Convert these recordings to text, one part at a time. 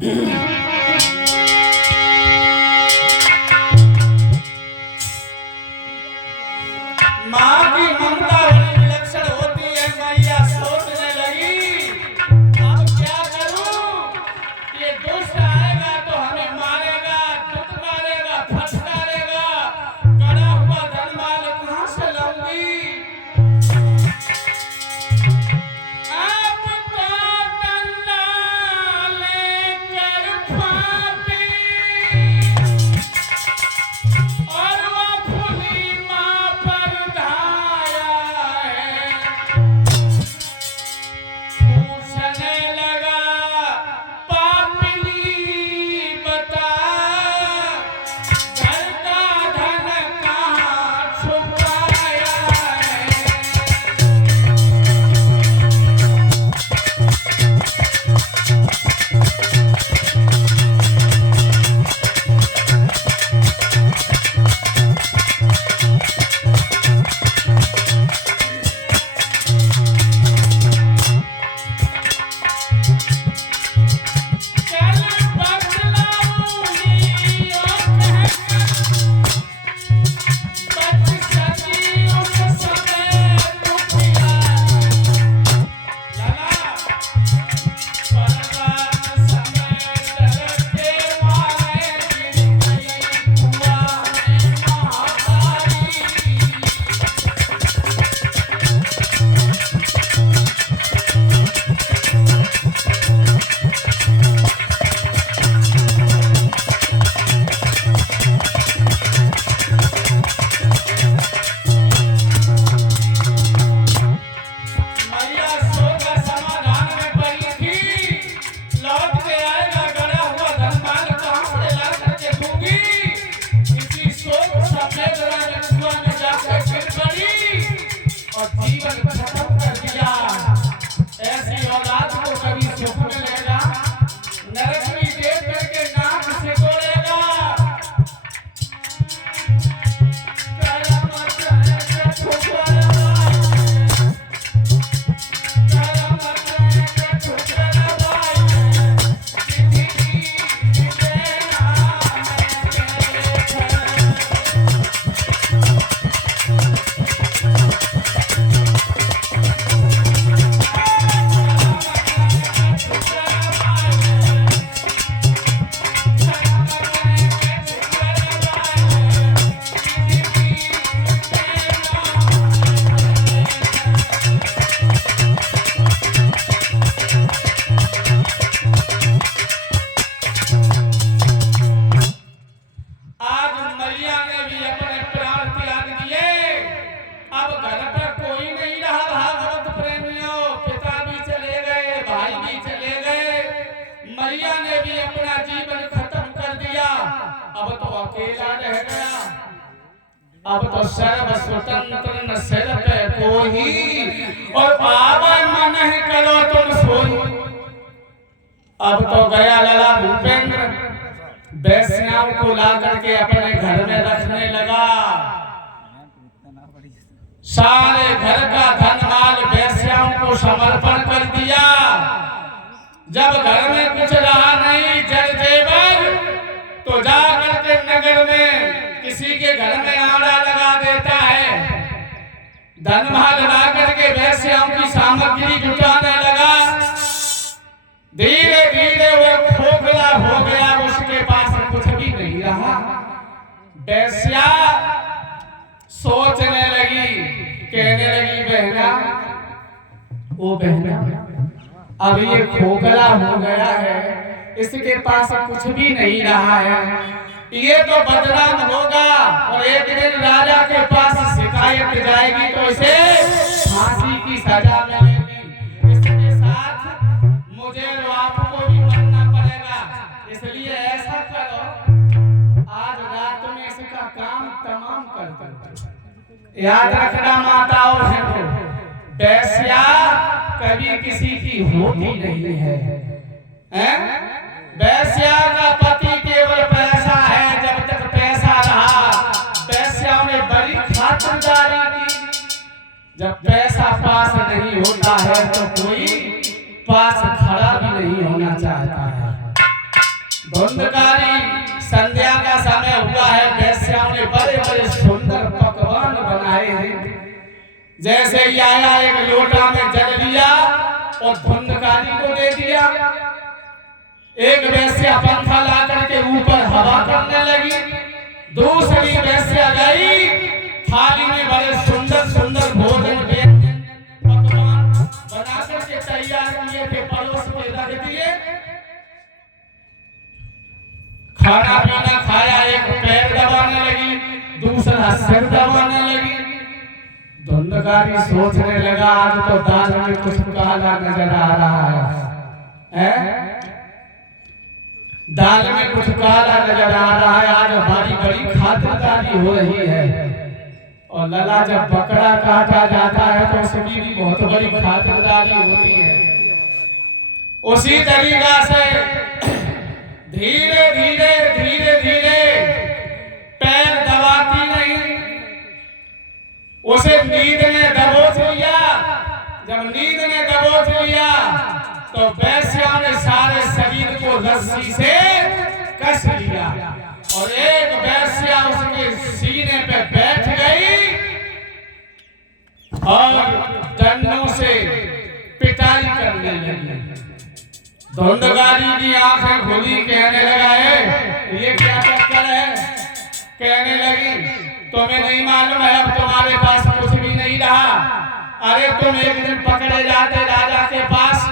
माँ की ममता बड़ी विलक्षण होती है। मैया सोचने लगी अब क्या करूं, ये दुष्ट आएगा तो हमें मारेगा, फटकारेगा, गड़ा हुआ धनमाल कहां से लाऊंगी। अब तो डंडा लेकर फांदी और वो फूली माँ पर धाया है। पूछने लगा पापनी बता, घर का धन कहाँ छुपाया है। चल बदलाऊंगी और बच सकी उस समय दुखिया। लला बरसात समय डरते मारे गिर गई कुआं में महातारी। मैया सोकर समाधान में पड़ी थी। लौट के आएगा गड़ा हुआ धनमाल कहां से ला करके दूंगी। इसी सोच सफेद रंग कुआं में जाकर गिर पड़ी और जीवन खत्म कर दिया। ऐसी औलाद को कभी सुख मिलेगा, नरक में देख करके नाक सिकोड़ेगा। आज मैया ने भी अपने प्राण त्याग दिए। अब घर पर कोई नहीं रहा भागवत प्रेमियों। पिता भी चले गए, भाई भी चले गए। मैया ने भी अपना जीवन खत्म कर दिया। अब तो अकेला रह गया। अब तो सर्व स्वतंत्र न सिर पे कोई और पावन मन नहीं करो तुम सोई। अब तो गया लला भूपेंद्र वैश्याओं को ला करके अपने घर में रखने लगा। सारे घर का धन माल वैश्याओं को समर्पण कर दिया। जब घर में कुछ रहा नहीं जल जेवर, तो जा करके नगर में किसी के घर में आड़ा लगा देता है। धन माल ला करके वैश्याओं की सामग्री जुटाने लगा। धीरे धीरे वो खोखला हो गया, उसके पास कुछ भी नहीं रहा। वैश्या सोचने लगी, कहने लगी बहना, ओ बहना, अब ये खोखला हो गया है, इसके पास कुछ भी नहीं रहा है, ये तो बदनाम होगा और एक दिन राजा के पास शिकायत जाएगी तो इसे फांसी की सजा मिलेगी। इसके साथ मुझे और आपको भी मरना पड़ेगा। इसलिए ऐसा करो, आज रात में इसका काम तमाम कर दो। याद रखना माता और बहनों, वैश्या कभी किसी की होती नहीं है। वैश्या का पति केवल पैसा है। जब तक पैसा रहा वैश्या ने बड़ी खातिरदारी की। जब पैसा पास नहीं होता है तो कोई पास खड़ा भी नहीं होना चाहता है। धुंधकारी संध्या का समय हुआ है। वेश्याओं ने बड़े बड़े सुंदर पकवान बनाए हैं। जैसे ही आया एक लोटा में जल लिया और धुंधकारी को दे दिया। एक वेश्या पंखा ला करके ऊपर हवा करने लगी। दूसरी वेश्या गई, थाली में बड़े सुंदर सुंदर भोजन पकवान बना करके तैयार किए थे, परोस के रख दिए। खाना पीना खाया, एक पैर दबाने लगी, दूसरा सिर दबाने लगी। धुंधकारी सोचने लगा आज तो दाल में कुछ काला नजर आ रहा है, दाल में कुछ काला नजर आ रहा है। आज हमारी बड़ी खातिरदारी हो रही है। और लला जब बकरा काटा जाता है तो उसकी भी बहुत बड़ी खातिरदारी होती है। उसी तरीका से धीरे धीरे धीरे धीरे पैर दबाती नहीं, उसे नींद ने दबोच लिया। जब नींद ने दबोच लिया तो वेश्या ने सारे शरीर को रस्सी से कस लिया और एक वेश्या उसके सीने पे बैठ गई और डंडों से पिटाई करने लगी। धुंधकारी की आंखें खुली, कहने लगा है ये क्या चक्कर है। कहने लगी तुम्हें नहीं मालूम है अब तुम्हारे पास कुछ भी नहीं रहा। अरे तुम एक दिन पकड़े जाते राजा के पास,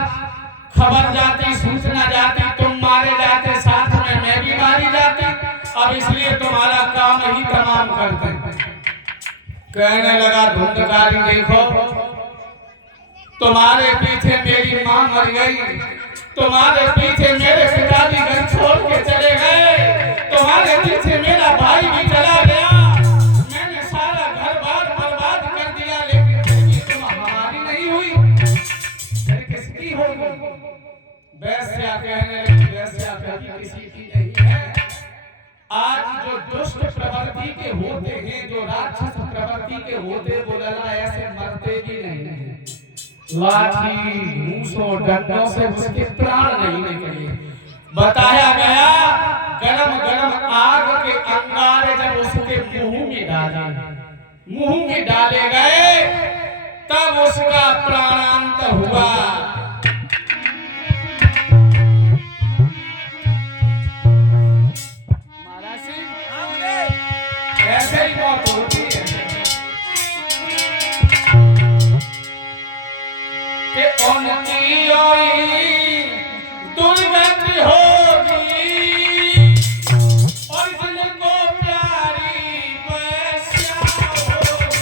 खबर जाती, सूचना जाती, तुम मारे जाते, साथ में मैं भी मारी जाती। अब इसलिए तुम्हारा काम ही तमाम करते। कहने लगा धुंधकारी देखो तुम्हारे पीछे मेरी मां मर गई, तुम्हारे पीछे मेरे पिताजी घर छोड़ के चले गए, तुम्हारे पीछे मेरा भाई भी चला गया, मैंने सारा घर बार बर्बाद कर दिया, लेकिन तुम हमारी नहीं हुई, फिर किसकी होगी। वैश्या कहने लगी वैश्या कभी किसी की नहीं है। आज जो दुष्ट प्रवृत्ति के होते हैं, जो राक्षस प्रवृत्ति के होते, वो लला ऐसे मरते भी नहीं। लाठी मूसों डंडों से उसके प्राण नहीं निकले। बताया गया गरम गरम आग के अंगारे जब उसके मुंह में डाले गए तब उसका प्राणांत हुआ। ऐसे ही मौत होती है कि उनकी दुर्गति होगी और जिनको प्यारी वैश्या होगी।